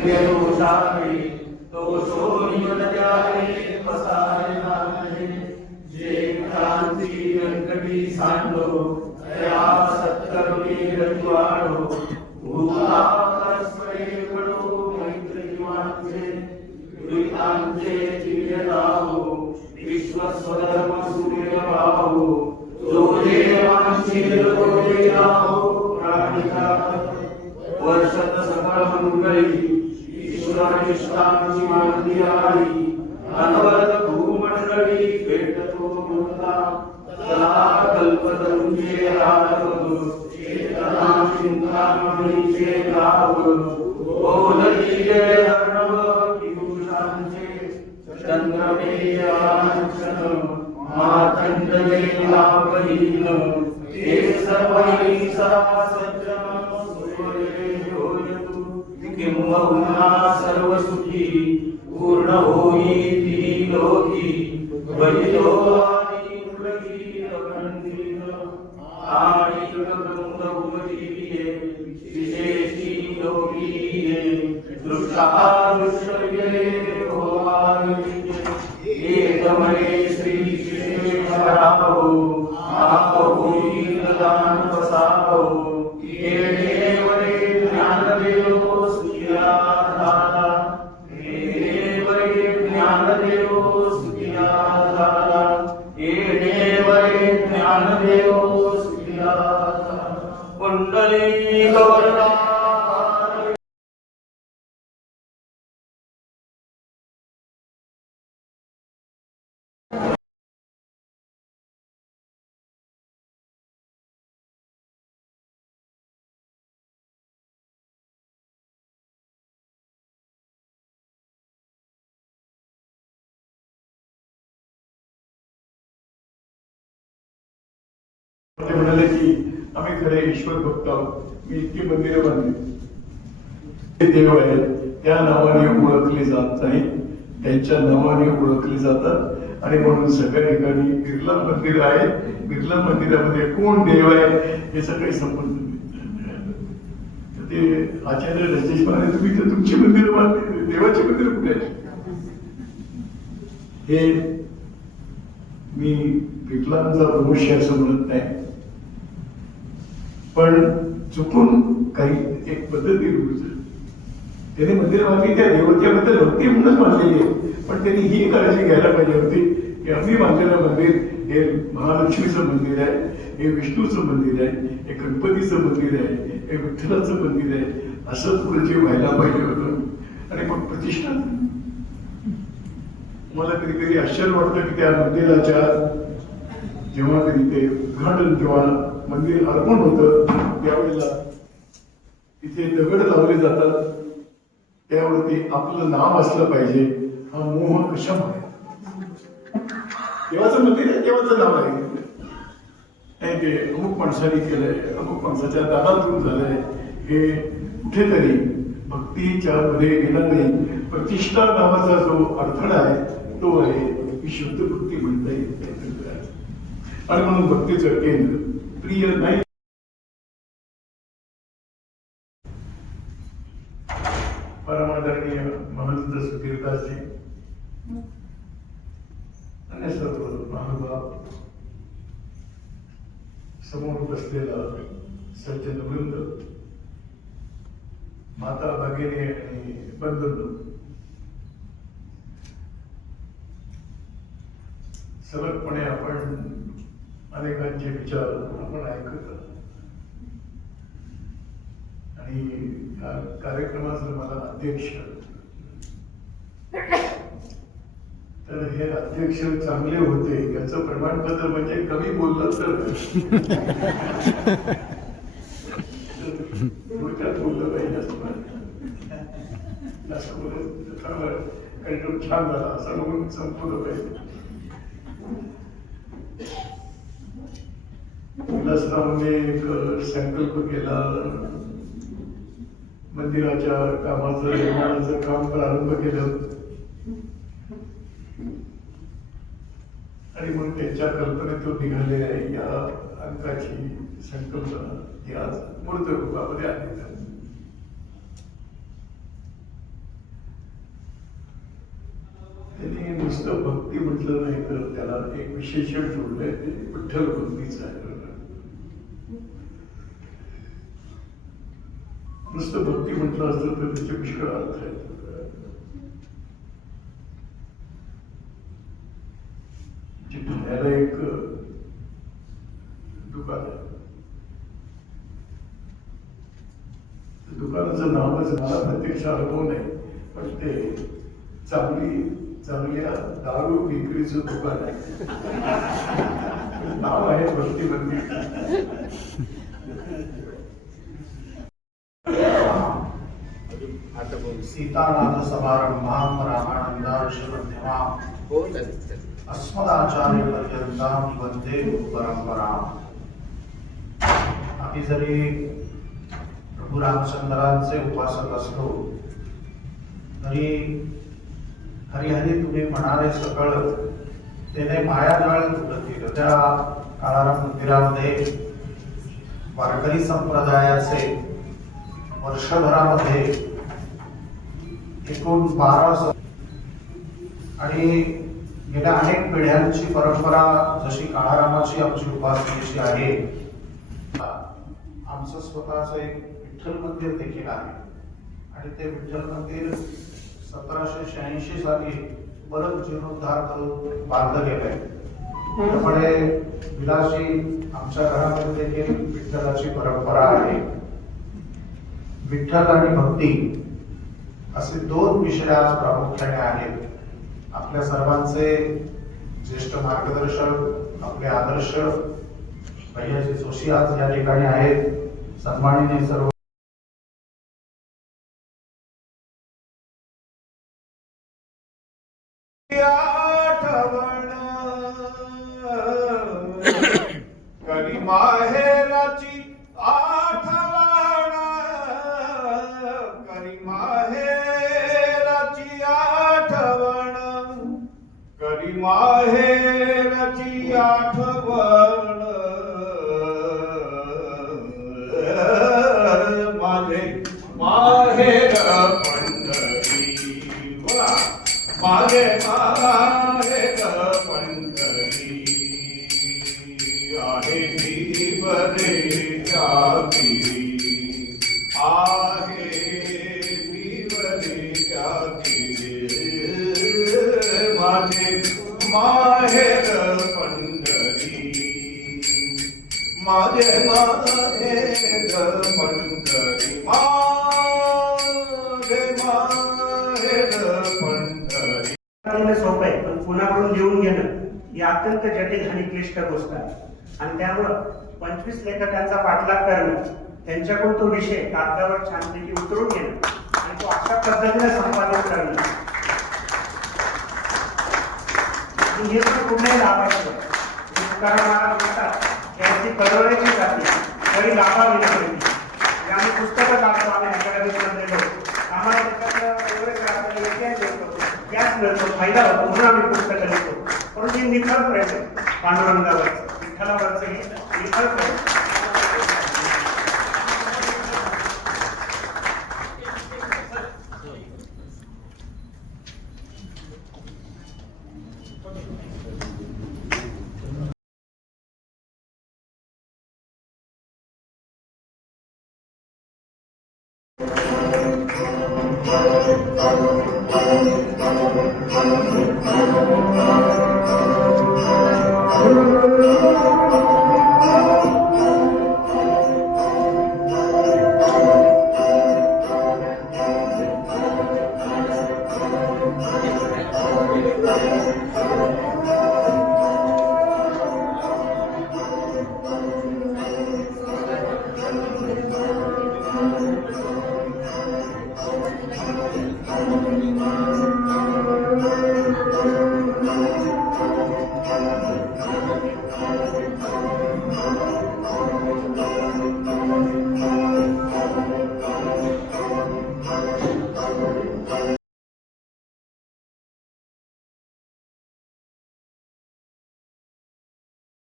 दोषावे तो सोनिवत त्यावे पसारे नामे जे क्रांती व्यंकटी सांडो त्या सत्कर्मी रजवाडो भूता परस्परे पडो मैत्री वांचे दुरितांचे चिरे राहो विश्वस्वधर्म सूर्य भाहो जो देवांची लोके राहो प्राणिका वर्षत सकळ मंगळी ईश्वरानिष्ठांची मानती आली अनवरत भूमंडळी भेटतो मुक्ता तला कल्पतरुंचे राघव चेतना चिंतामणीचे गाव बोधली जय अर्णव पियुषांचे चंद्रमेयाञ्चन मातंडवे लाभहीन हे सर्वैः सदा सज्जन किंबहुना सर्व सुखी पूर्ण होई लोकी बलिलो आणि उलगी अखंडीन आणि गंध उपजीविये विशेषी योगीये दृष्टा दृश्यये भोवाये एकदमये श्री कृष्णेश्वराहो आहोई दान वसाहो येवरे ज्ञानदेव कुंडली गौरवा ते म्हणाले की आम्ही खरे ईश्वर भक्त आहोत. मी इतकी मंदिरं बांधली, ते देव आहेत त्या नावाने ओळखले जात नाही, त्यांच्या नावाने ओळखले जातात. आणि म्हणून सगळ्या ठिकाणी बिर्ला मंदिर आहे. बिर्ला मंदिरामध्ये कोण देव आहे हे सगळे संबंध. ते आचार्य राजेश महाराज तुम्ही तर तुमची मंदिरं बांधली, देवाची मंदिरं कुठे आहेत? हे मी बिर्लांचा भविष्य असं म्हणत नाही, पण चुकून काही एक पद्धती त्याने मंदिर बांधली त्या देवतेबद्दल भक्ती म्हणूनच बांधलेली आहे. पण त्यांनी ही काळजी घ्यायला पाहिजे होती की आम्ही बांधलेलं मंदिर हे महालक्ष्मीचं मंदिर आहे, हे विष्णूचं मंदिर आहे, हे गणपतीचं मंदिर आहे, हे विठ्ठलाचं मंदिर आहे, असं पुढे जे व्हायला पाहिजे होतं. आणि मग प्रतिष्ठा मला कधी कधी आश्चर्य वाटतं की त्या मंदिराच्या जेव्हा कधी ते उद्घाटन जेव्हा मंदिर अर्पण होतं त्यावेळेला तिथे दगड लावले जातात, त्यावरती आपलं नाव असलं पाहिजे. हा मोह कशामुळे? देवाचं मंदिर आहे, देवाचं नाव आहे नाही, ते अमुक माणसाने केलंय, अमुक माणसाच्या दानातून झालंय. हे कुठेतरी भक्तीच्या मध्ये येणारी प्रतिष्ठा नावाचा जो अडथळा आहे तो आहे ही शुद्ध भक्ती म्हणता येत. आणि म्हणून भक्तीचं केंद्र प्रिय नाही. परमादरणीय महंत सुधीरदासजी आणि सर्व महानुभाव, समोर बसलेला सज्जन वृंद, माता भगिनी आणि बंधू, सलगपणे आपण अनेकांचे विचार आपण ऐकत आणि या कार्यक्रमाचं मला अध्यक्ष, तर हे अध्यक्ष चांगले होते याचं प्रमाणपत्र म्हणजे कमी बोललं तर थोडक्यात बोललं पाहिजे असं बोलत कार्यक्रम छान झाला असं म्हणून संपवलं पाहिजे. विलासरावने एक संकल्प केला, मंदिराच्या कामाचं निर्माणाचं काम प्रारंभ केलं आणि मग त्यांच्या कल्पनेतून निघालेल्या या अंकाची संकल्पना ही आज मूर्त रूपामध्ये आली. नुसतं भक्ती म्हटलं नाही तर त्याला एक विशेषण जोडलंय ते विठ्ठल भक्तीचं आहे. नुसतं भक्ती म्हटलं असतं तर त्याचे पुष्कळ अर्थ आहे. जिल्ह्याला एक दुकान आहे. दुकानाचं नावच मला प्रत्यक्ष अनुभव नाही, पण ते चांगल्या दारू विक्रीचं दुकान आहे. नाव आहे भक्ती मंदिर. सीतानाथ समारंभां रामानंदार्षमध्यमां अस्मदाचार्य पर्यंतां वंदे परंपरां. आम्ही जरी प्रभू रामचंद्रांचे उपासक असलो तरी हरिहरी तुम्ही म्हणाले सकळ त्याने मायाजाळ केलं. त्या काळाराम मंदिरामध्ये वारकरी संप्रदायाचे वर्षभरामध्ये एकूण 12 आणि गेल्या अनेक पिढ्यांची परंपरा जशी काळारामाची आमची उपासनेची आहे, आमचं स्वतःचं एक विठ्ठल मंदिर देखील आहे. आणि ते विठ्ठल मंदिर 1786 साली परत जीर्णोद्धार करून बांधलं गेलंय. त्यामुळे विलासी आमच्या घरामध्ये देखील विठ्ठलाची परंपरा आहे. विठ्ठल आणि भक्ती असे 2 विषय आज प्रामुख्याने आहेत. आपल्या सर्वांचे ज्येष्ठ मार्गदर्शक, आपले आदर्श भैयाजी जोशी आज या ठिकाणी आहेत. सन्माननीय सर्व आठवण करी माहेराची आठवण करी माहेराची आठवण करी माहेराची आठवण माझे माहेर पंढरी. बोला माझे माहेर पंढरी आहे विवरेच्या तिरी आहे विवरेच्या तिरी माझे माहेर पंढरी माझे माहेर पंढरी माझे माहेर पंढरी. सोपं आहे, पण कुणाकडून लिहून घेणं ही अत्यंत जटिल आणि क्लिष्ट गोष्ट आहे. आणि त्यामुळं 25 लेखकांचा पाठलाग करणं, त्यांच्याकडून तो विषय कागदावर छानपैकी उतरून घेणं आणि तो अशा पद्धतीने संपादन करणं, हे पण कुठल्याही लाभाचं. तुकाराम महाराज म्हणतात त्यांची कळवळ्याची जाते तरी लाभावी नाही. आम्ही पुस्तकं काढतो, आम्ही अकॅडमीमध्ये लोक आम्हाला त्याच्यात एवढे गॅस मिळतो, फायदा होतो म्हणून आम्ही पुस्तकं लिहितो. परंतु हे निखळ प्रयत्न पांडुरंगावरचं विठ्ठलावरचं हे निखळ प्रयत्न.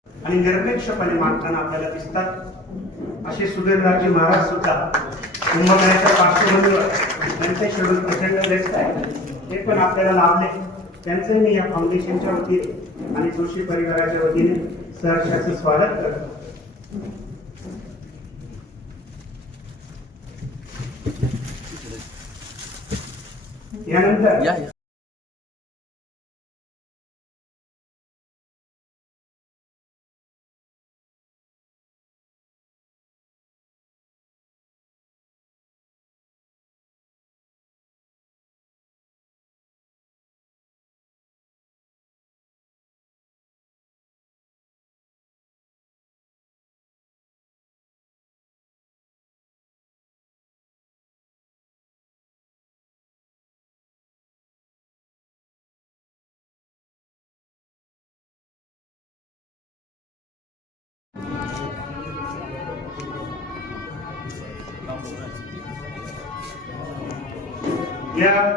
आणि निरपेक्षपणे मांडताना आपल्याला दिसतात असे सुधीररावजी महाराज सुद्धा कुंभमेळ्याच्या पार्श्वभूमीवर त्यांचे शेड्यूल प्रचंड व्यस्त आहे, ते पण आपल्याला लाभले. त्यांचं मी या फाउंडेशनच्या वतीने आणि जोशी परिवाराच्या वतीने सहर्षाचं स्वागत करतो. यानंतर या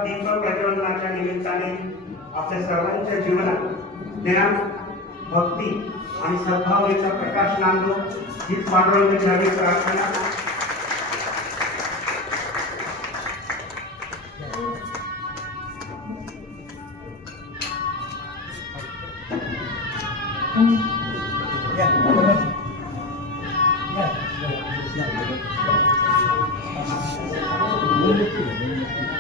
दीप प्रज्वलनाच्या निमित्ताने आपल्या सर्वांच्या जीवनात ज्ञान, भक्ती आणि सद्भावनेचा प्रकाश नांदो हीच पांडुरंग चरणी प्रार्थना. Yeah.